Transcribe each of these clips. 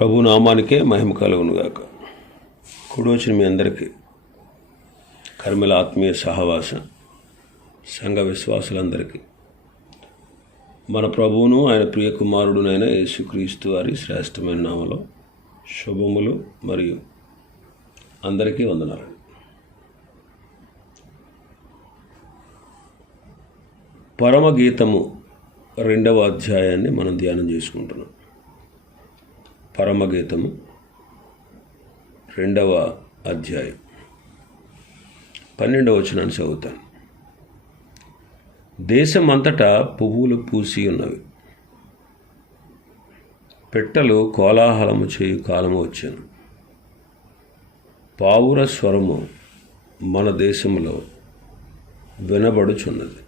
ప్రభు నామానికే మహిమ కలుగునుగాక. కూడొచ్చిన మీ అందరికీ కర్మల ఆత్మీయ సహవాస సంఘ విశ్వాసులందరికీ మన ప్రభువును ఆయన ప్రియ కుమారుడునైన యేసుక్రీస్తు వారి శ్రేష్టమైన నామలో శుభములు మరియు అందరికీ వందనాలు. పరమగీతము 2వ అధ్యాయాన్ని మనం ధ్యానం చేసుకుంటున్నాం. పరమగీతము 2వ అధ్యాయం 12వ వచనాన్ని చదువుతాను. దేశమంతటా పువ్వులు పూసి ఉన్నవి, పెట్టెలు కోలాహలము చేయు కాలము వచ్చాను. పావుర స్వరము మన దేశంలో వినబడుచున్నది.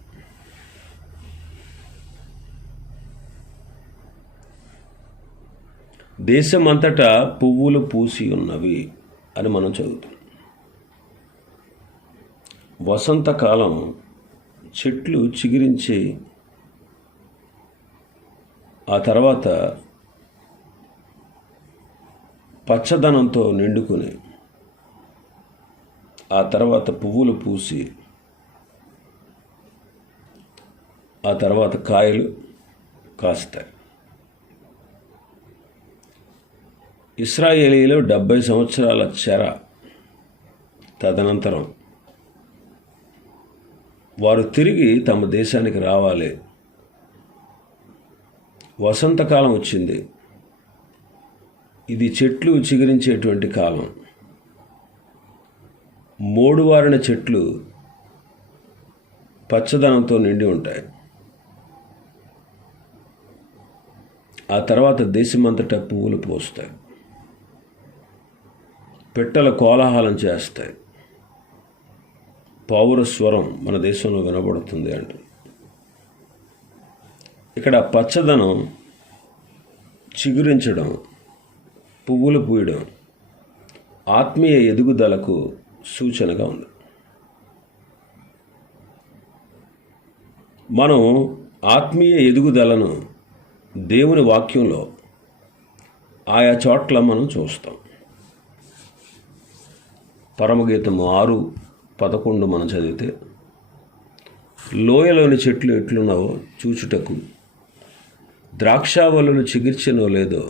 దేశమంతటా పువ్వులు పూసి ఉన్నవి అని మనం చదువుతాం. వసంతకాలం చెట్లు చిగురించి ఆ తర్వాత పచ్చదనంతో నిండుకుని ఆ తర్వాత పువ్వులు పూసి ఆ తర్వాత కాయలు కాస్తాయి. ఇశ్రాయేలీలో 70 సంవత్సరాల చెర తదనంతరం వారు తిరిగి తమ దేశానికి రావాలి. వసంతకాలం వచ్చింది. ఇది చెట్లు చిగురించేటువంటి కాలం. మోడువారిన చెట్లు పచ్చదనంతో నిండి ఉంటాయి. ఆ తర్వాత దేశమంతటా పువ్వులు పూస్తాయి, పెట్టెల కోలాహలం చేస్తాయి, పావుర స్వరం మన దేశంలో వినబడుతుంది అంట. ఇక్కడ పచ్చదనం, చిగురించడం, పువ్వులు పూయడం ఆత్మీయ ఎదుగుదలకు సూచనగా ఉంది. మనం ఆత్మీయ ఎదుగుదలను దేవుని వాక్యంలో ఆయా చోట్ల మనం చూస్తాం. పరమగీతము 6:11 మనం చదివితే, లోయలోని చెట్లు ఎట్లున్నావో చూచుటకు, ద్రాక్షావల్లులు చిగిర్చెనో లేదో,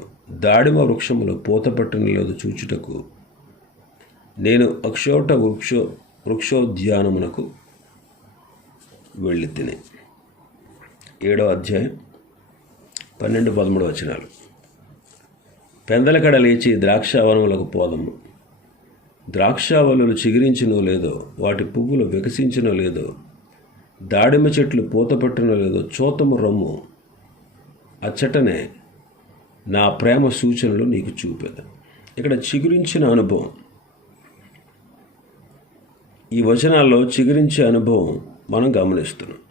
దాడిమ వృక్షములు పూత పట్టిన లేదో చూచుటకు నేను అక్షోట వృక్షోద్యానమునకు వెళ్ళి తిని. 7వ అధ్యాయం 12-13 వచనాలు. పెందలకడ లేచి ద్రాక్షావనములకు పోదము, ద్రాక్షావల్లులు చిగురించినో లేదో, వాటి పువ్వులు వికసించినో లేదో, దాడిమ చెట్లు పూత పట్టినో లేదో చూతము రమ్ము, అచ్చటనే నా ప్రేమ సూచనలు నీకు చూపేదా. ఇక్కడ చిగురించిన అనుభవం, ఈ వచనాల్లో చిగురించే అనుభవం మనం గమనిస్తున్నాం.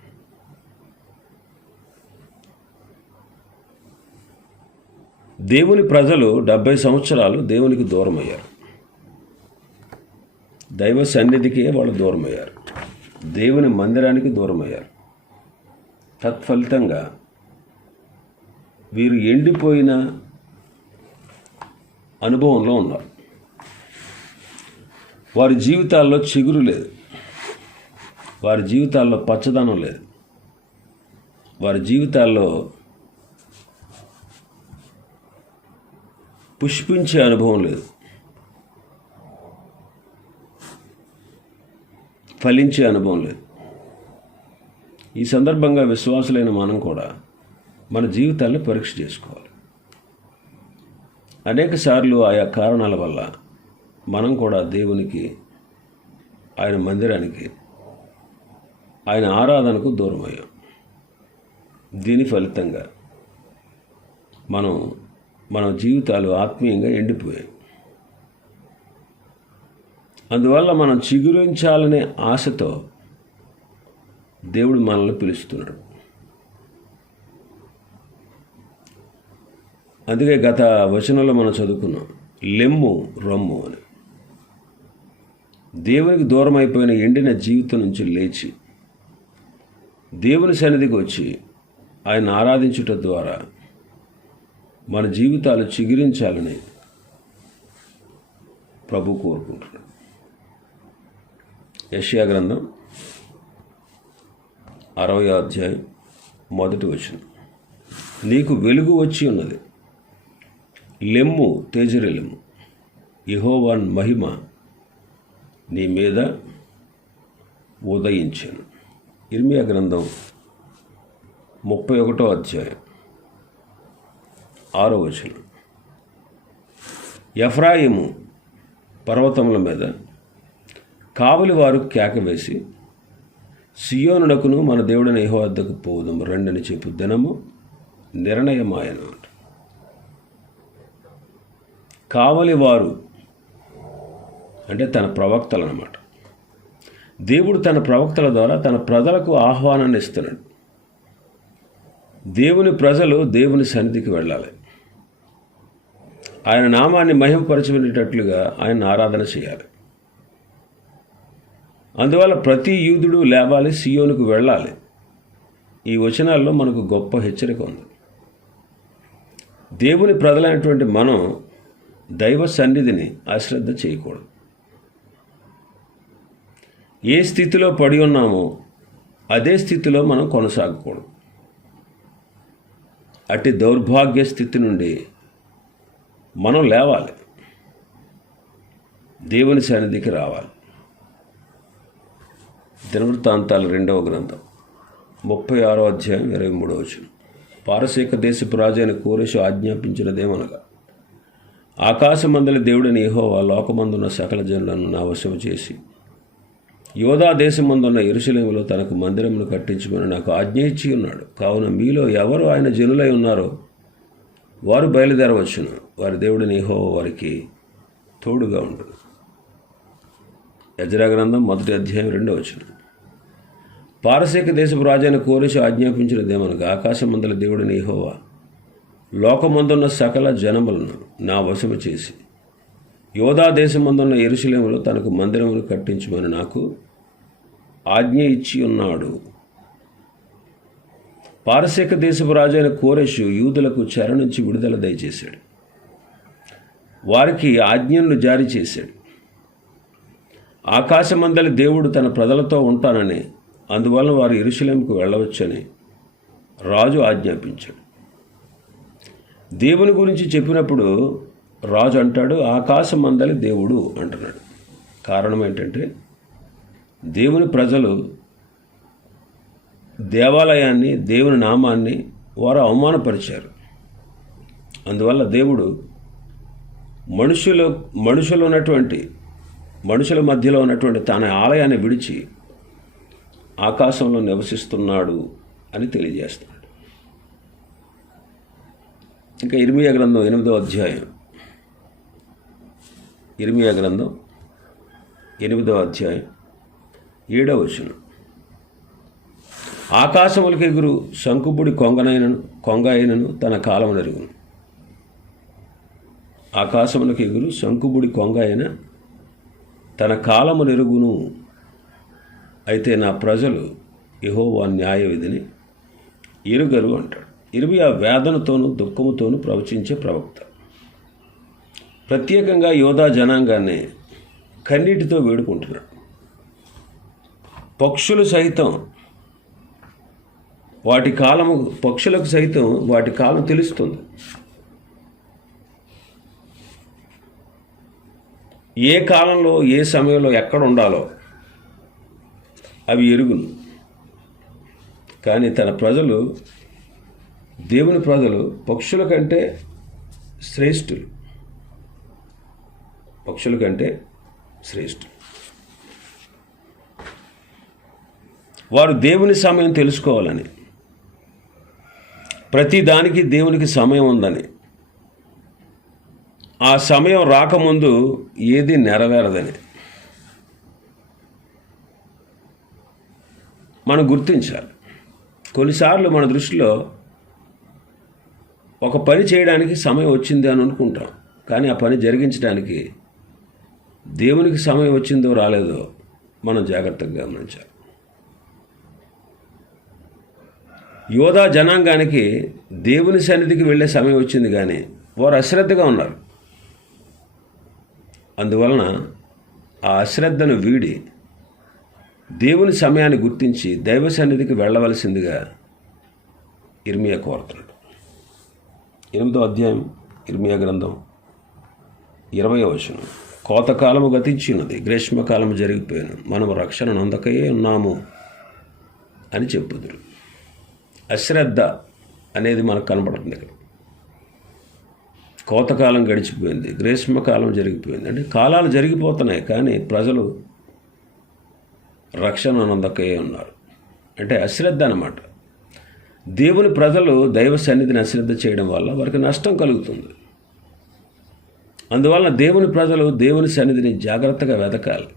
దేవుని ప్రజలు 70 సంవత్సరాలు దేవునికి దూరమయ్యారు. దైవ సన్నిధికే వాళ్ళు దూరమయ్యారు, దేవుని మందిరానికి దూరమయ్యారు. తత్ఫలితంగా వీరు ఎండిపోయిన అనుభవంలో ఉన్నారు. వారి జీవితాల్లో చిగురు లేదు, వారి జీవితాల్లో పచ్చదనం లేదు, వారి జీవితాల్లో పుష్పించే అనుభవం లేదు, ఫలించే అనుభవం లేదు. ఈ సందర్భంగా విశ్వాసులైన మనం కూడా మన జీవితాన్ని పరీక్ష చేసుకోవాలి. అనేక సార్లు ఆయా కారణాల వల్ల మనం కూడా దేవునికి, ఆయన మందిరానికి, ఆయన ఆరాధనకు దూరం అయ్యాం. దీని ఫలితంగా మన జీవితాలు ఆత్మీయంగా ఎండిపోయాయి. అందువల్ల మనం చిగురించాలనే ఆశతో దేవుడు మనల్ని పిలుస్తున్నాడు. అందుకే గత వచనంలో మనం చదువుకున్నాం, లెమ్ము రమ్ము అని. దేవునికి దూరం అయిపోయిన ఎండిన జీవితం నుంచి లేచి దేవుని సన్నిధికి వచ్చి ఆయన ఆరాధించుట ద్వారా మన జీవితాలు చిగురించాలని ప్రభు కోరుకుంటున్నాడు. యెషయా గ్రంథం 60వ అధ్యాయం 1వ వచనం. నీకు వెలుగు వచ్చి ఉన్నది, లెమ్ము తేజరిల్లుము, యెహోవా మహిమ నీ మీద ఉదయించెను. ఇర్మియా గ్రంథం 31వ అధ్యాయం 6వ వచనం. ఎఫ్రాయిము పర్వతముల మీద కావలి వారు కేక వేసి, సియోనునకును మన దేవుడైన యెహోవా వద్దకు పోవుదము రండని చెప్పు దినము నిర్ణయమాయను. కావలి వారు అంటే తన ప్రవక్తలు అన్నమాట. దేవుడు తన ప్రవక్తల ద్వారా తన ప్రజలకు ఆహ్వానాన్ని ఇస్తున్నాడు. దేవుని ప్రజలు దేవుని సన్నిధికి వెళ్ళాలి. ఆయన నామాన్ని మహిమపరచుకునేటట్లుగా ఆయన ఆరాధన చేయాలి. అందువల్ల ప్రతి యూదుడు లేవాలి, సియోనుకు వెళ్ళాలి. ఈ వచనాల్లో మనకు గొప్ప హెచ్చరిక ఉంది. దేవుని ప్రజలైనటువంటి మనం దైవ సన్నిధిని అశ్రద్ధ చేయకూడదు. ఏ స్థితిలో పడి ఉన్నామో అదే స్థితిలో మనం కొనసాగకూడదు. అట్టి దౌర్భాగ్య స్థితి నుండి మనం లేవాలి, దేవుని సన్నిధికి రావాలి. దినవృత్తాంతాలు 2వ గ్రంథం 36వ అధ్యాయం 23వ వచనం. పారసీక దేశపు రాజు అయిన కోరెషు ఆజ్ఞాపించినదేమనగా, ఆకాశమందలి దేవుడైన యెహోవా లోకమందున్న సకల జనులను నా వశము చేసి యోధా దేశమందున్న యెరూషలేములో తనకు మందిరమును కట్టించమని నాకు ఆజ్ఞ ఇచ్చి ఉన్నాడు. కావున మీలో ఎవరు ఆయన జనులై ఉన్నారో వారు బయలుదేరవచ్చును. వారి దేవుడైన యెహోవా వారికి తోడుగా ఉండడు. ఎజ్రా గ్రంథం 1వ అధ్యాయం 2వ వచనం. పారసీక దేశపు రాజైన కోరెషు ఆజ్ఞాపించినదేమనగా, ఆకాశమందల దేవుడైన యెహోవా లోకమందున్న సకల జనములను నా వశము చేసి యోధా దేశమందున్న యెరూషలేములో తనకు మందిరమును కట్టించమని నాకు ఆజ్ఞ ఇచ్చి ఉన్నాడు. పారసీక దేశపు రాజైన కోరెషు యూదులకు చెర నుంచి విడుదల దయచేశాడు. వారికి ఆజ్ఞలను జారీ చేశాడు. ఆకాశమందలి దేవుడు తన ప్రజలతో ఉంటానని, అందువల్ల వారు యెరూషలేముకు వెళ్ళవచ్చని రాజు ఆజ్ఞాపించాడు. దేవుని గురించి చెప్పినప్పుడు రాజు అంటాడు, ఆకాశమందలి దేవుడు అంటున్నాడు. కారణం ఏంటంటే దేవుని ప్రజలు దేవాలయాన్ని, దేవుని నామాన్ని వారు అవమానపరిచారు. అందువల్ల దేవుడు మనుషుల మధ్యలో ఉన్నటువంటి తన ఆలయాన్ని విడిచి ఆకాశంలో నివసిస్తున్నాడు అని తెలియజేస్తున్నాడు. ఇంకా ఇర్మియా గ్రంథం 8వ అధ్యాయం 7వ వచనం. ఆకాశములకు ఎగురు శంకుబుడి కొంగ అయినను తన కాలము నెరుగును. ఆకాశములకు ఎగురు శంకుబుడి కొంగ అయిన తన కాలము నెరుగును. అయితే నా ప్రజలు యెహోవా న్యాయ విధిని ఎరుగరు అంటాడు. ఇర్మియా వేదనతోనూ దుఃఖముతోనూ ప్రవచించే ప్రవక్త. ప్రత్యేకంగా యోధా జనాంగాన్ని కన్నీటితో వేడుకుంటున్నాడు. పక్షులకు సైతం వాటి కాలం తెలుస్తుంది. ఏ కాలంలో ఏ సమయంలో ఎక్కడ ఉండాలో అవి ఎరుగును. కానీ తన ప్రజలు, దేవుని ప్రజలు పక్షుల కంటే శ్రేష్ఠులు. వారు దేవుని సమయం తెలుసుకోవాలని, ప్రతి దానికి దేవునికి సమయం ఉందని, ఆ సమయం రాకముందు ఏది నెరవేరదని మనం గుర్తించాలి. కొన్నిసార్లు మన దృష్టిలో ఒక పని చేయడానికి సమయం వచ్చింది అని అనుకుంటాం, కానీ ఆ పని జరిగించడానికి దేవునికి సమయం వచ్చిందో రాలేదో మనం జాగ్రత్తగా గమనించాలి. యోధా జనాంగానికి దేవుని సన్నిధికి వెళ్ళే సమయం వచ్చింది, కానీ వారు అశ్రద్ధగా ఉన్నారు. అందువలన ఆ అశ్రద్ధను వీడి దేవుని సమయాన్ని గుర్తించి దైవ సన్నిధికి వెళ్ళవలసిందిగా ఇర్మియా కోరుతున్నాడు. 8వ అధ్యాయం ఇర్మియా గ్రంథం 20వ వచనం. కోతకాలము గతించినది, గ్రీష్మకాలము జరిగిపోయాను, మనము రక్షణ నొందకయే ఉన్నాము అని చెప్పుదురు. అశ్రద్ధ అనేది మనకు కనబడుతుంది ఇక్కడ. కోతకాలం గడిచిపోయింది, గ్రీష్మకాలం జరిగిపోయింది. అంటే కాలాలు జరిగిపోతున్నాయి, కానీ ప్రజలు రక్షణ నొందకయే ఉన్నారు. అంటే అశ్రద్ధ అన్నమాట. దేవుని ప్రజలు దైవ సన్నిధిని అశ్రద్ధ చేయడం వల్ల వారికి నష్టం కలుగుతుంది. అందువలన దేవుని ప్రజలు దేవుని సన్నిధిని జాగ్రత్తగా వెతకాలి.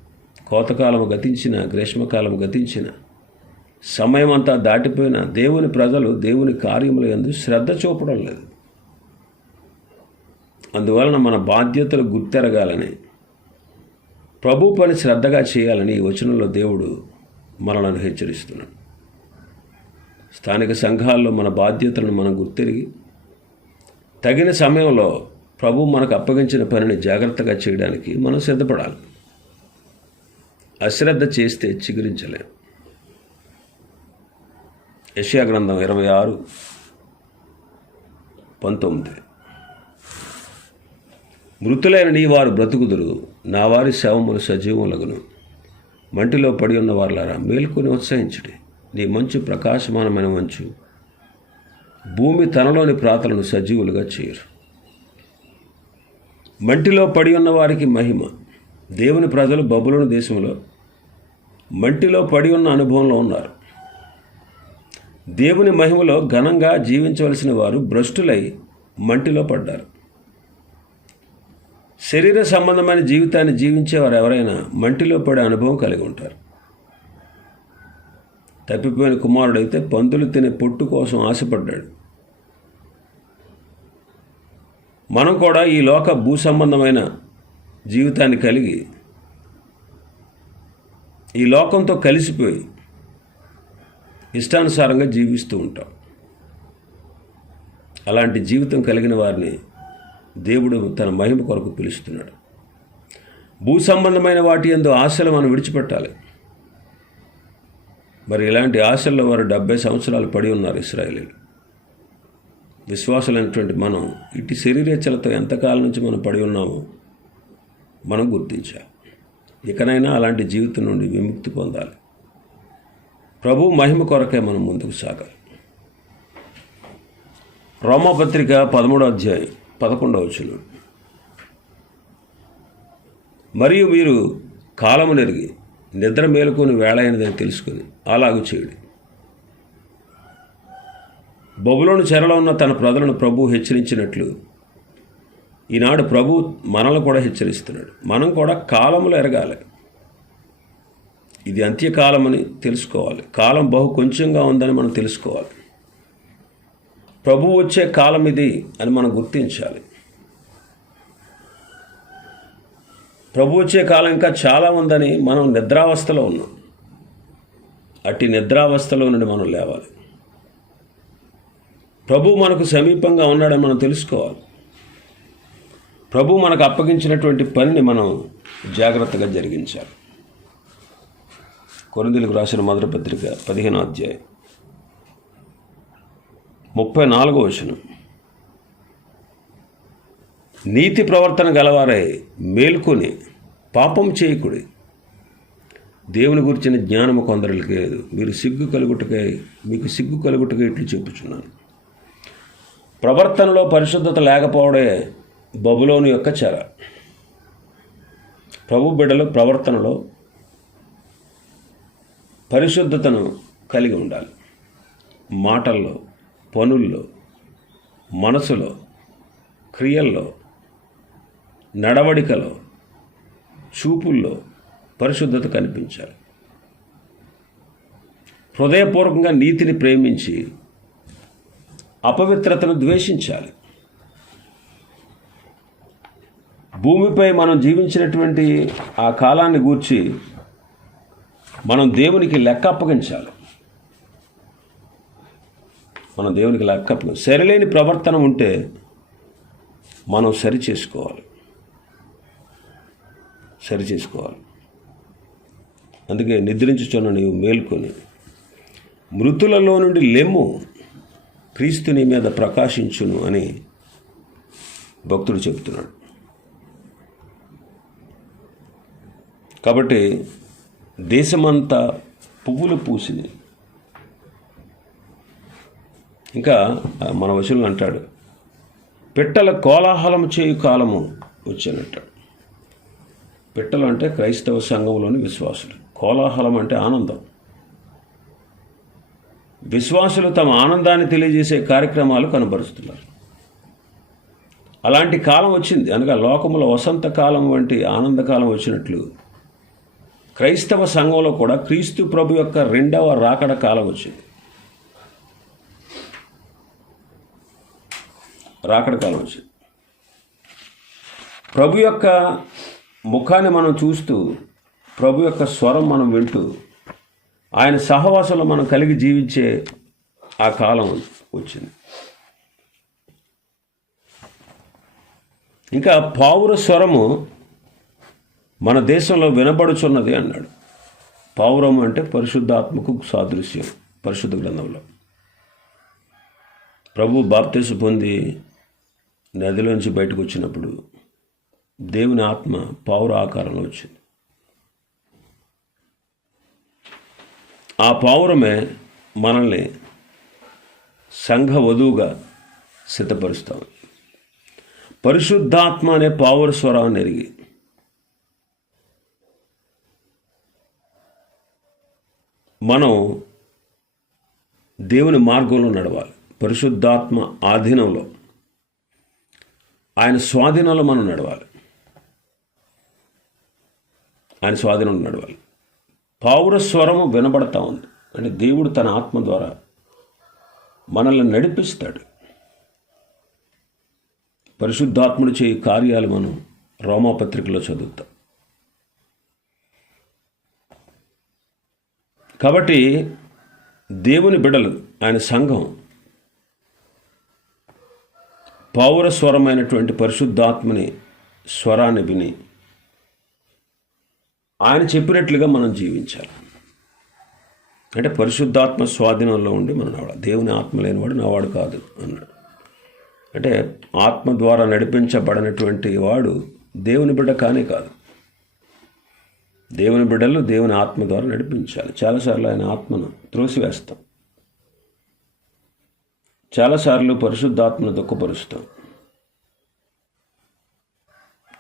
కోతకాలము గతించిన, గ్రీష్మకాలము గతించిన, సమయం అంతా దాటిపోయిన దేవుని ప్రజలు దేవుని కార్యముల యందు శ్రద్ధ చూపడం లేదు. అందువలన మన బాధ్యతలు గుర్తెరగాలని, ప్రభు పని శ్రద్ధగా చేయాలని ఈ వచనంలో దేవుడు మనలను హెచ్చరిస్తున్నాడు. స్థానిక సంఘాల్లో మన బాధ్యతలను మనం గుర్తెరిగి తగిన సమయంలో ప్రభు మనకు అప్పగించిన పనిని జాగ్రత్తగా చేయడానికి మనం సిద్ధపడాలి. అశ్రద్ధ చేస్తే చిగురించలేం. యెషయా గ్రంథం 26:19. మృతులైన నీ వారు బ్రతుకుదురు, నా వారి శవములు సజీవములగును. మంటిలో పడి ఉన్న వారులారా మేల్కొని ఉత్సహించుడి. నీ మంచు ప్రకాశమానమైన మంచు భూమి తనలోని ప్రాతలను సజీవులుగా చేయరు. మంటిలో పడి ఉన్న వారికి మహిమ. దేవుని ప్రజలు బబులోను దేశంలో మంటిలో పడి ఉన్న అనుభవంలో ఉన్నారు. దేవుని మహిమలో ఘనంగా జీవించవలసిన వారు భ్రష్టులై మంటిలో పడ్డారు. శరీర సంబంధమైన జీవితాన్ని జీవించేవారు ఎవరైనా మంటిలో పడే అనుభవం కలిగి ఉంటారు. తప్పిపోయిన కుమారుడైతే పందులు తినే పొట్టు కోసం ఆశపడ్డాడు. మనం కూడా ఈ లోక భూ సంబంధమైన జీవితాన్ని కలిగి ఈ లోకంతో కలిసిపోయి ఇష్టానుసారంగా జీవిస్తూ ఉంటాం. అలాంటి జీవితం కలిగిన వారిని దేవుడు తన మహిమ కొరకు పిలుస్తున్నాడు. భూ సంబంధమైన వాటి యందు ఆశలు మనం విడిచిపెట్టాలి. మరి ఇలాంటి ఆశల్లో వారు 70 సంవత్సరాలు పడి ఉన్నారు ఇశ్రాయేలీలు. విశ్వాసులైనటువంటి మనం ఇటు శరీరేచ్ఛలతో ఎంతకాలం నుంచి మనం పడి ఉన్నామో మనం గుర్తించాలి. ఇకనైనా అలాంటి జీవితం నుండి విముక్తి పొందాలి. ప్రభు మహిమ కొరకే మనం ముందుకు సాగాలి. రోమాపత్రిక 13వ అధ్యాయం 11వ వచనం. మరియు మీరు కాలము నెరిగి నిద్ర మేలుకొని వేళ అయినదని తెలుసుకుని అలాగూ చేయుడి. బబులోను చెరలో ఉన్న తన ప్రజలను ప్రభు హెచ్చరించినట్లు ఈనాడు ప్రభు మనల్ని కూడా హెచ్చరిస్తున్నాడు. మనం కూడా కాలములు ఎరగాలి. ఇది అంత్యకాలమని తెలుసుకోవాలి. కాలం బహు కొంచెంగా ఉందని మనం తెలుసుకోవాలి. ప్రభు వచ్చే కాలం ఇది అని మనం గుర్తించాలి. ప్రభు వచ్చే కాలం ఇంకా చాలా ఉందని మనం నిద్రావస్థలో ఉన్నాం. అట్టి నిద్రావస్థలో నుండి మనం లేవాలి. ప్రభు మనకు సమీపంగా ఉన్నాడని మనం తెలుసుకోవాలి. ప్రభు మనకు అప్పగించినటువంటి పనిని మనం జాగ్రత్తగా జరిగించాలి. కొరింథీయులకు రాసిన మొదటి పత్రిక 15వ అధ్యాయం 34వ వచనం. నీతి ప్రవర్తన గలవారై మేల్కొని పాపం చేయకుడి. దేవుని గురించిన జ్ఞానము కొందరికి లేదు. మీకు సిగ్గు కలుగుటకై ఇట్లు చెప్పుచున్నాను. ప్రవర్తనలో పరిశుద్ధత లేకపోవడే బబులోను యొక్క చెర. ప్రభు బిడ్డలు ప్రవర్తనలో పరిశుద్ధతను కలిగి ఉండాలి. మాటల్లో, పనుల్లో, మనసులో, క్రియల్లో, నడవడికలో, చూపుల్లో పరిశుద్ధత కనిపించాలి. హృదయపూర్వకంగా నీతిని ప్రేమించి అపవిత్రతను ద్వేషించాలి. భూమిపై మనం జీవించినటువంటి ఆ కాలాన్ని గూర్చి మనం దేవునికి లెక్క అప్పగించాలి. మనం దేవునికి లెక్క సరిలేని ప్రవర్తన ఉంటే మనం సరి చేసుకోవాలి. అందుకే నిద్రించుచున్న నీవు మేల్కొని మృతులలో నుండి లెమ్ము, క్రీస్తు నీ మీద ప్రకాశించును అని భక్తుడు చెబుతున్నాడు. కాబట్టి దేశమంతా పువ్వులు పూసింది. ఇంకా మన వచనంలో అంటాడు, పిట్టల కోలాహలం చేయు కాలము వచ్చానంటాడు. పిట్టలు అంటే క్రైస్తవ సంఘంలోని విశ్వాసులు. కోలాహలం అంటే ఆనందం. విశ్వాసులు తమ ఆనందాన్ని తెలియజేసే కార్యక్రమాలు కనబరుస్తున్నారు. అలాంటి కాలం వచ్చింది. అనగా లోకములో వసంతకాలం వంటి ఆనందకాలం వచ్చినట్లు క్రైస్తవ సంఘంలో కూడా క్రీస్తు ప్రభు యొక్క రెండవ రాకడ కాలం వచ్చింది. ప్రభు యొక్క ముఖాన్ని మనం చూస్తూ, ప్రభు యొక్క స్వరం మనం వింటూ, ఆయన సహవాసంలో మనం కలిగి జీవించే ఆ కాలం వచ్చింది. ఇంకా పావుర స్వరము మన దేశంలో వినబడుచున్నది అన్నాడు. పావురము అంటే పరిశుద్ధాత్మకు సాదృశ్యం. పరిశుద్ధ గ్రంథంలో ప్రభు బాప్తిసం పొంది నదిలోంచి బయటకు వచ్చినప్పుడు దేవుని ఆత్మ పావుర ఆకారంలో వచ్చింది. ఆ పావురమే మనల్ని సంఘ వధువుగా సిద్ధపరుస్తాం. పరిశుద్ధాత్మ అనే పావుర స్వరాన్ని ఎరిగి మనం దేవుని మార్గంలో నడవాలి. పరిశుద్ధాత్మ ఆధీనంలో, ఆయన స్వాధీనంలో మనం నడవాలి. పావుర స్వరము వినబడతా ఉంది అంటే దేవుడు తన ఆత్మ ద్వారా మనల్ని నడిపిస్తాడు. పరిశుద్ధాత్ముడు చేయి కార్యాలు మనం రోమాపత్రికలో చదువుతాం. కాబట్టి దేవుని బిడ్డలు, ఆయన సంఘం పావుర స్వరమైనటువంటి పరిశుద్ధాత్మని స్వరాన్ని విని ఆయన చెప్పినట్లుగా మనం జీవించాలి. అంటే పరిశుద్ధాత్మ స్వాధీనంలో ఉండి మనం నడవాలి. దేవుని ఆత్మ లేనివాడు నావాడు కాదు అన్నాడు. అంటే ఆత్మ ద్వారా నడిపించబడినటువంటి వాడు దేవుని బిడ్డ కానే కాదు. దేవుని బిడ్డలు దేవుని ఆత్మ ద్వారా నడిపించాలి. చాలాసార్లు ఆయన ఆత్మను త్రోసివేస్తాం. చాలాసార్లు పరిశుద్ధాత్మను దుఃఖపరుస్తాం.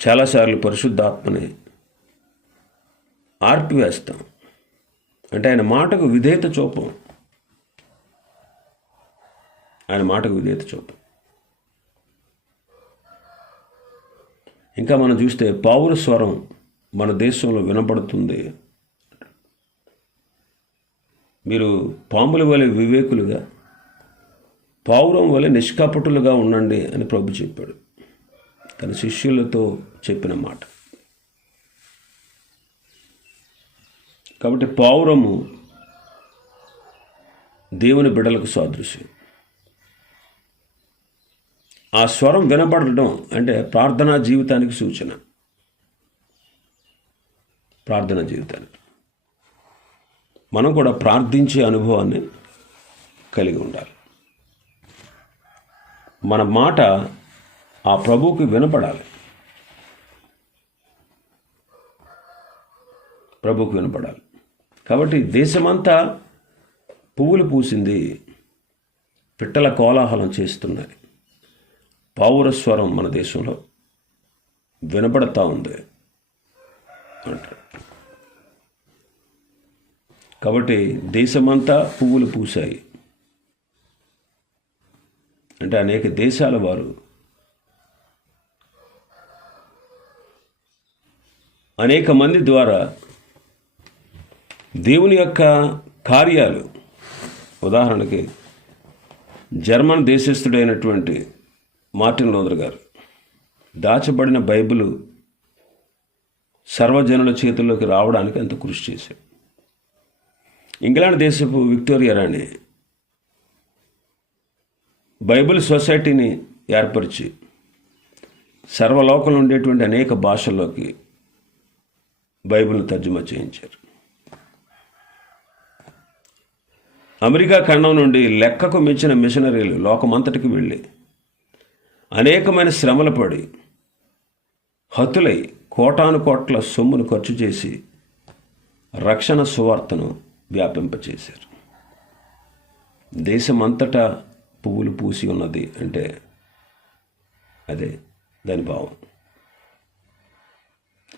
చాలాసార్లు పరిశుద్ధాత్మని ఆర్పివేస్తాం. అంటే ఆయన మాటకు విధేయత చూపం. ఇంకా మనం చూస్తే పావుర స్వరం మన దేశంలో వినపడుతుంది. మీరు పాముల వలె వివేకులుగా, పావురం వలె నిష్కపటులుగా ఉండండి అని ప్రభు చెప్పాడు తన శిష్యులతో చెప్పిన మాట. కాబట్టి పావురము దేవుని బిడ్డలకు సాదృశ్యం. ఆ స్వరం వినపడడం అంటే ప్రార్థనా జీవితానికి సూచన. మనం కూడా ప్రార్థించే అనుభవాన్ని కలిగి ఉండాలి. మన మాట ఆ ప్రభువుకి వినపడాలి. కాబట్టి దేశమంతా పువ్వులు పూసింది, పిట్టల కోలాహలం చేస్తున్నాయి, పావుర స్వరం మన దేశంలో వినపడతా ఉంది అంటారు. కాబట్టి దేశమంతా పువ్వులు పూసాయి అంటే అనేక దేశాల వారు, అనేక మంది ద్వారా దేవుని యొక్క కార్యాలు, ఉదాహరణకి జర్మన్ దేశస్థుడైనటువంటి మార్టిన్ లూథర్ గారు దాచబడిన బైబిలు సర్వజనుల చేతుల్లోకి రావడానికి అంత కృషి చేశాడు. ఇంగ్లాండ్ దేశపు విక్టోరియా రాణి బైబిల్ సొసైటీని ఏర్పరిచి సర్వలోకంలో ఉండేటువంటి అనేక భాషల్లోకి బైబిల్ను తర్జుమా చేయించారు. అమెరికా ఖండం నుండి లెక్కకు మించిన మిషనరీలు లోకమంతటికి వెళ్ళి అనేకమైన శ్రమలు పడి హతులై కోటాను కోట్ల సొమ్మును ఖర్చు చేసి రక్షణ సువార్తను వ్యాపింపచేశారు. దేశమంతటా పువ్వులు పూసి ఉన్నది అంటే అదే దాని భావం.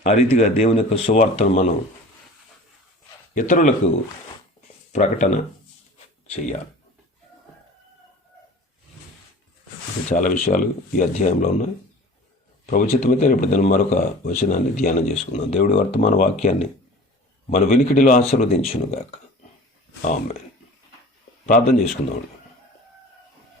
ఆ రీతిగా దేవుని యొక్క సువార్తను మనం ఇతరులకు ప్రకటన చెయ్యాలి. చాలా విషయాలు ఈ అధ్యాయంలో ఉన్నాయి. ప్రభుచితమైతే రేపు దాన్ని మరొక వచనాన్ని ధ్యానం చేసుకుందాం. దేవుడి వర్తమాన వాక్యాన్ని మన వినికిడిలో ఆశీర్వదించునుగాక. ఆమేన్. ప్రార్థన చేసుకుందాం.